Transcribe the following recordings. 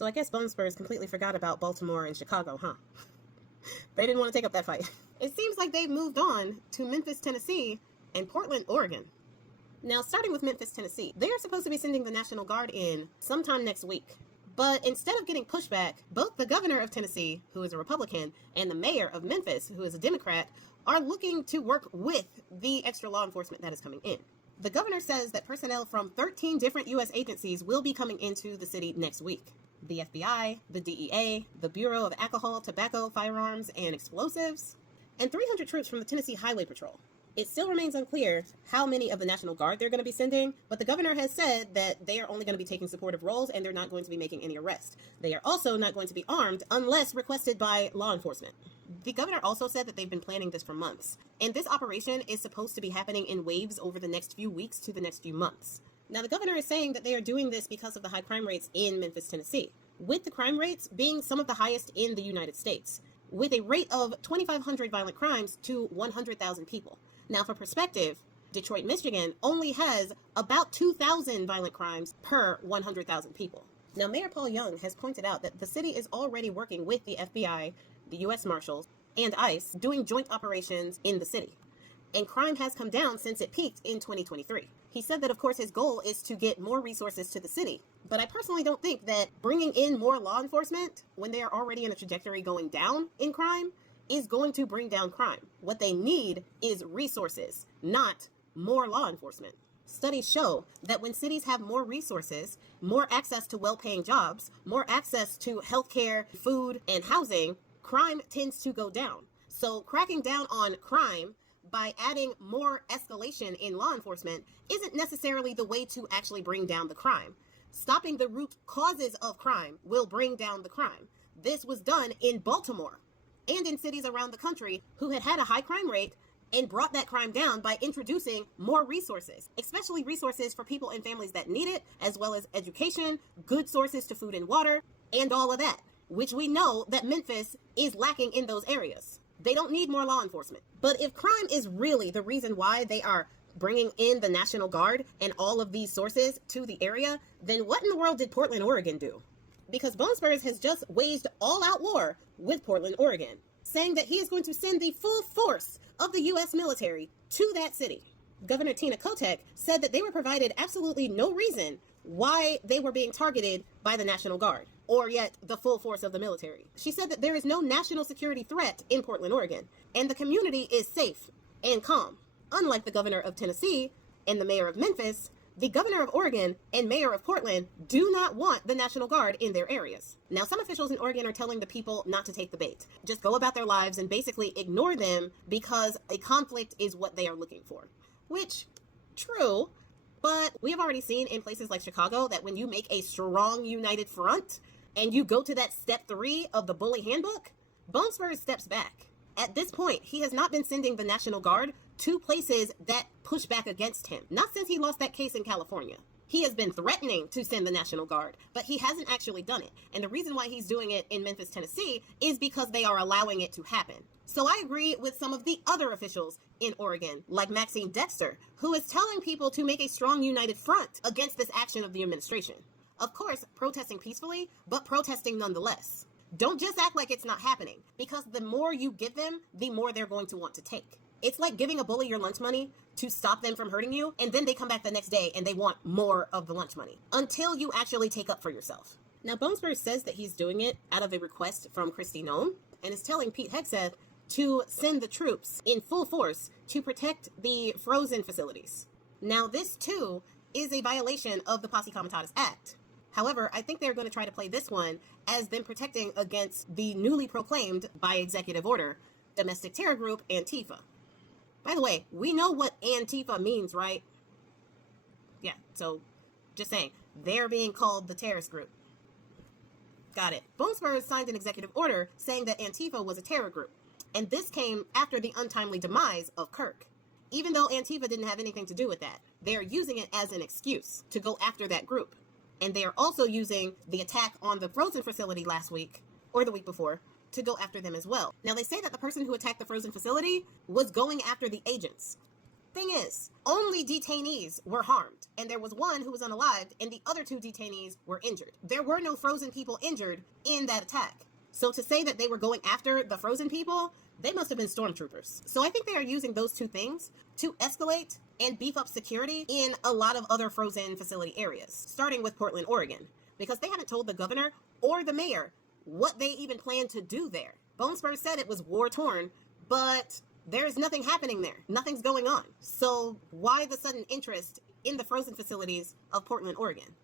So I guess Bone Spurs completely forgot about Baltimore and Chicago, huh? They didn't want to take up that fight. It seems like they've moved on to Memphis, Tennessee, and Portland, Oregon. Now, starting with Memphis, Tennessee, they are supposed to be sending the National Guard in sometime next week. But instead of getting pushback, both the governor of Tennessee, who is a Republican, and the mayor of Memphis, who is a Democrat, are looking to work with the extra law enforcement that is coming in. The governor says that personnel from 13 different U.S. agencies will be coming into the city next week. The FBI, the DEA, the Bureau of Alcohol, Tobacco, Firearms, and Explosives, and 300 troops from the Tennessee Highway Patrol. It still remains unclear how many of the National Guard they're going to be sending, but the governor has said that they are only going to be taking supportive roles and they're not going to be making any arrests. They are also not going to be armed unless requested by law enforcement. The governor also said that they've been planning this for months, and this operation is supposed to be happening in waves over the next few weeks to the next few months. Now, the governor is saying that they are doing this because of the high crime rates in Memphis, Tennessee, with the crime rates being some of the highest in the United States, with a rate of 2,500 violent crimes to 100,000 people. Now, for perspective, Detroit, Michigan only has about 2,000 violent crimes per 100,000 people. Now, Mayor Paul Young has pointed out that the city is already working with the FBI, the U.S. Marshals, and ICE doing joint operations in the city. And crime has come down since it peaked in 2023. He said that, of course, his goal is to get more resources to the city. But I personally don't think that bringing in more law enforcement when they are already in a trajectory going down in crime is going to bring down crime. What they need is resources, not more law enforcement. Studies show that when cities have more resources, more access to well-paying jobs, more access to healthcare, food, and housing, crime tends to go down. So cracking down on crime by adding more escalation in law enforcement isn't necessarily the way to actually bring down the crime. Stopping the root causes of crime will bring down the crime. This was done in Baltimore and in cities around the country who had a high crime rate and brought that crime down by introducing more resources, especially resources for people and families that need it, as well as education, good sources to food and water, and all of that, which we know that Memphis is lacking in those areas. They don't need more law enforcement. But if crime is really the reason why they are bringing in the National Guard and all of these sources to the area, then what in the world did Portland, Oregon do? Because Bone Spurs has just waged all-out war with Portland, Oregon, saying that he is going to send the full force of the U.S. military to that city. Governor Tina Kotek said that they were provided absolutely no reason why they were being targeted by the National Guard, or yet the full force of the military. She said that there is no national security threat in Portland, Oregon, and the community is safe and calm. Unlike the governor of Tennessee and the mayor of Memphis, the governor of Oregon and mayor of Portland do not want the National Guard in their areas. Now, some officials in Oregon are telling the people not to take the bait. Just go about their lives and basically ignore them because a conflict is what they are looking for. Which, true, but we have already seen in places like Chicago that when you make a strong united front and you go to that step 3 of the bully handbook, Bone Spurs steps back. At this point, he has not been sending the National Guard to places that push back against him. Not since he lost that case in California. He has been threatening to send the National Guard, but he hasn't actually done it. And the reason why he's doing it in Memphis, Tennessee is because they are allowing it to happen. So I agree with some of the other officials in Oregon, like Maxine Dexter, who is telling people to make a strong united front against this action of the administration. Of course, protesting peacefully, but protesting nonetheless. Don't just act like it's not happening, because the more you give them, the more they're going to want to take. It's like giving a bully your lunch money to stop them from hurting you, and then they come back the next day and they want more of the lunch money until you actually take up for yourself. Now, Bone Spurs says that he's doing it out of a request from Kristi Noem and is telling Pete Hegseth to send the troops in full force to protect the frozen facilities. Now, this too is a violation of the Posse Comitatus Act. However, I think they're going to try to play this one as them protecting against the newly proclaimed, by executive order, domestic terror group Antifa. By the way, we know what Antifa means, right? Yeah, so just saying, they're being called the terrorist group. Got it. Bone Spurs signed an executive order saying that Antifa was a terror group. And this came after the untimely demise of Kirk. Even though Antifa didn't have anything to do with that, they're using it as an excuse to go after that group. And they are also using the attack on the frozen facility last week, or the week before, to go after them as well. Now, they say that the person who attacked the frozen facility was going after the agents. Thing is, only detainees were harmed, and there was one who was unalived, and the other 2 detainees were injured. There were no frozen people injured in that attack. So to say that they were going after the frozen people, they must have been stormtroopers. So I think they are using those 2 things to escalate and beef up security in a lot of other frozen facility areas, starting with Portland, Oregon, because they haven't told the governor or the mayor what they even plan to do there. Bone Spurs said it was war-torn, but there's nothing happening there. Nothing's going on. So why the sudden interest in the frozen facilities of Portland, Oregon?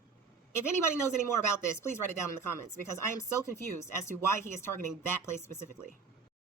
If anybody knows any more about this, please write it down in the comments, because I am so confused as to why he is targeting that place specifically.